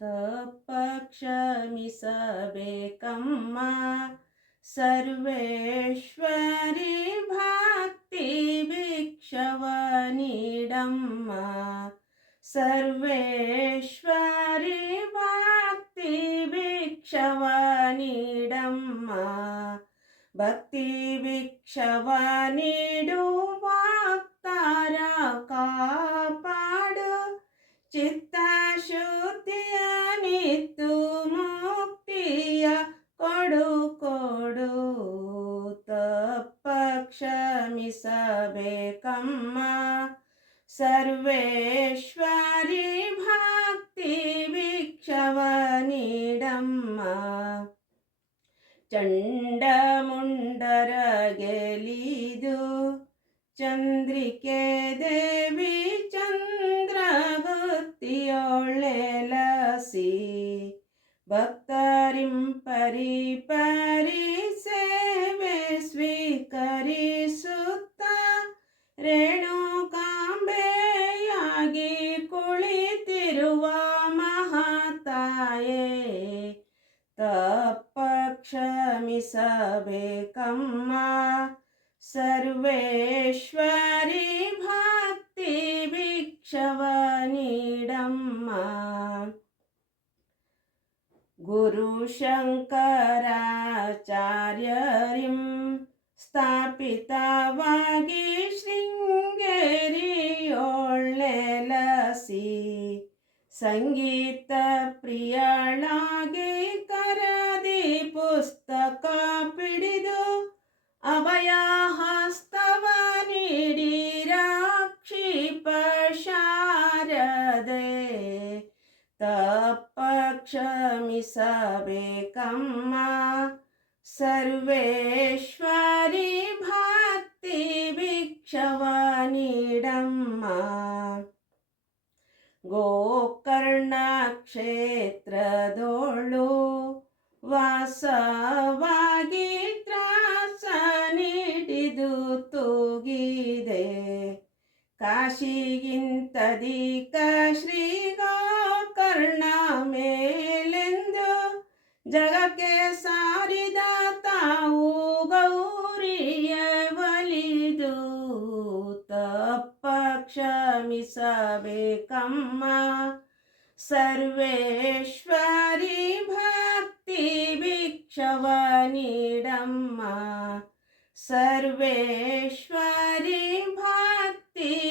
ತಪ್ಪ ಕ್ಷಮಿಸಬೇಕಮ್ಮ ಸರ್ವೇಶ್ವರಿ ಭಕ್ತಿ ಭಿಕ್ಷವ ನೀಡಮ್ಮ ಸರ್ವೇಶ್ವರಿ ಭಕ್ತಿ ಭಿಕ್ಷವ ನೀಡಮ್ಮ ಭಕ್ತಿ ಭಿಕ್ಷವ ನೀಡು ಭಕ್ತರ ಕಾಪಾಡು ಚಿತ್ತ ಕ್ಷಮಿಸಬೇಕಮ್ಮ ಸರ್ವೇಶ್ವರಿ ಭಕ್ತಿ ಭಿಕ್ಷವ ನೀಡಮ್ಮ. ಚಂಡಮುಂಡರ ಗೆಲಿದು ಚಂದ್ರಿಕೆ ದೇವಿ ಚಂದ್ರ ಗುತ್ತಿಯೊಳ್ಳೆಲಸಿ ಭಕ್ತರಿಂ ಪರಿ ಪರಿ ಸೇವೆ ಸ್ವೀಕರಿಸುತ್ತ ಕ್ಷಮಿಸಬೇಕಮ್ಮ ಸರ್ವೇಶ್ವರಿ ಭಕ್ತಿ ಭಿಕ್ಷವ ನೀಡಮ್ಮ ಗುರು ಶಂಕರಾಚಾರ್ಯರಿಂ ಸ್ಥಾಪಿತವಾಗಿ ಶೃಂಗೇರಿಯೊಳ್ಳೆಲಸಿ ಸಂಗೀತ ಪ್ರಿಯಳಾಗಿ ಶಾರದೆ ತಪ್ಪ ಕ್ಷಮಿಸಬೇಕಮ್ಮ ಸರ್ವೇಶ್ವರಿ ಭಕ್ತಿ ಭಿಕ್ಷವ ನೀಡಮ್ಮ ಗೋಕರ್ಣ ಕ್ಷೇತ್ರದೋಳು ವಾಸವಾಗಿ ಕಾಶಿಗಿಂತದಿಕ ಶ್ರೀ ಗೋಕರ್ಣ ಮೇಲೆಂದು ಜಗಕ್ಕೆ ಸಾರಿದ ತಾವು ಗೌರಿಯ ಬಲಿದು ತಪ್ಪ ಕ್ಷಮಿಸಬೇಕಮ್ಮ ಸರ್ವೇಶ್ವರಿ ಭಕ್ತಿ ಭಿಕ್ಷವ ನೀಡಮ್ಮ ಸರ್ವೇಶ್ವರಿ ಭಕ್ತಿ